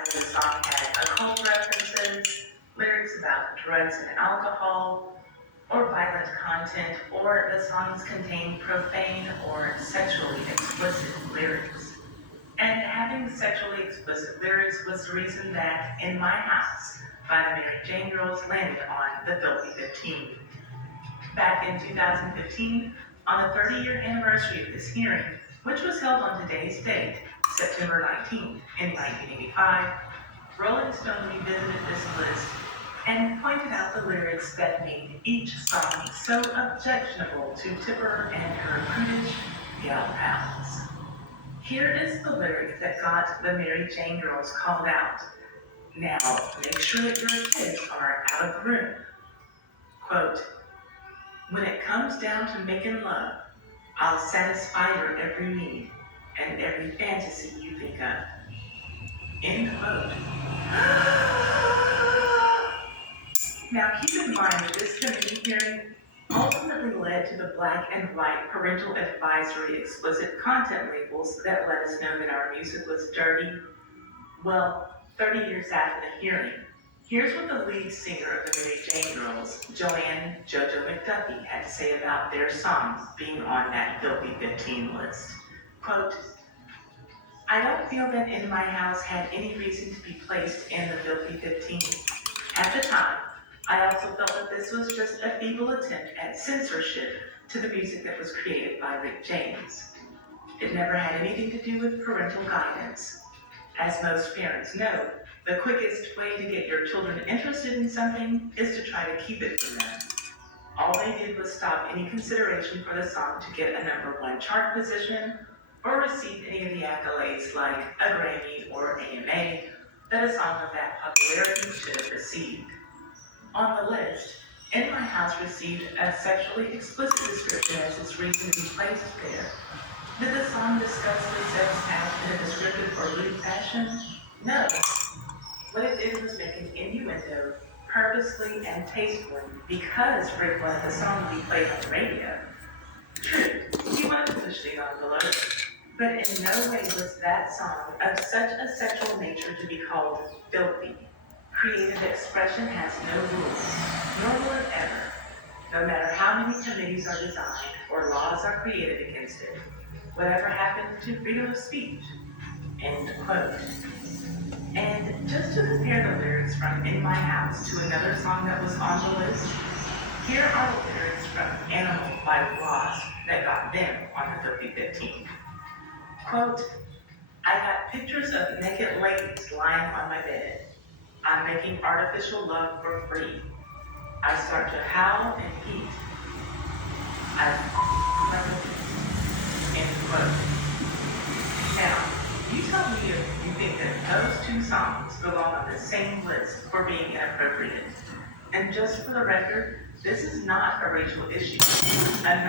Either the song had occult references, lyrics about drugs and alcohol, or violent content, or the songs contained profane or sexually explicit lyrics. And having sexually explicit lyrics was the reason that In My House by the Mary Jane Girls landed on the Filthy 15. Back in 2015, on the 30-year anniversary of this hearing, which was held on today's date, September 19, in 1985, Rolling Stone revisited this list and pointed out the lyrics that made each song so objectionable to Tipper and her prudish gal pals. Here is the lyric that got the Mary Jane Girls called out. Now, make sure that your kids are out of the room. Quote, when it comes down to making love, I'll satisfy your every need and every fantasy you think of. End quote. Now keep in mind that this committee hearing ultimately led to the black and white parental advisory explicit content labels that let us know that our music was dirty. Well, 30 years after the hearing, here's what the lead singer of the Mary Jane Girls, Joanne JoJo McDuffie, had to say about their songs being on that Filthy 15 list. Quote, I don't feel that In My House had any reason to be placed in the Filthy 15. At the time, I also felt that this was just a feeble attempt at censorship to the music that was created by Rick James. It never had anything to do with parental guidance. As most parents know, the quickest way to get your children interested in something is to try to keep it from them. All they did was stop any consideration for the song to get a #1 chart position or receive any of the accolades like a Grammy or AMA that a song of that popularity should have received. On the list, In My House received a sexually explicit description as its reason to be placed there. Did the song discuss the sex act in a descriptive or lewd fashion? No. What it did was make an innuendo purposely and tastefully because Rick wanted the song to be played on the radio. True, he wanted to push the envelope, but in no way was that song of such a sexual nature to be called filthy. Creative expression has no rules, nor will it ever, no matter how many committees are designed or laws are created against it. Whatever happened to freedom of speech? End quote. And just to compare the lyrics from In My House to another song that was on the list, here are the lyrics from Animal by Wasp that got them on the Filthy 15. Quote, I got pictures of naked ladies lying on my bed. I'm making artificial love for free. I start to howl and heat. End quote. Now, you tell me if you think that those two songs belong on the same list for being inappropriate. And just for the record, this is not a racial issue. Another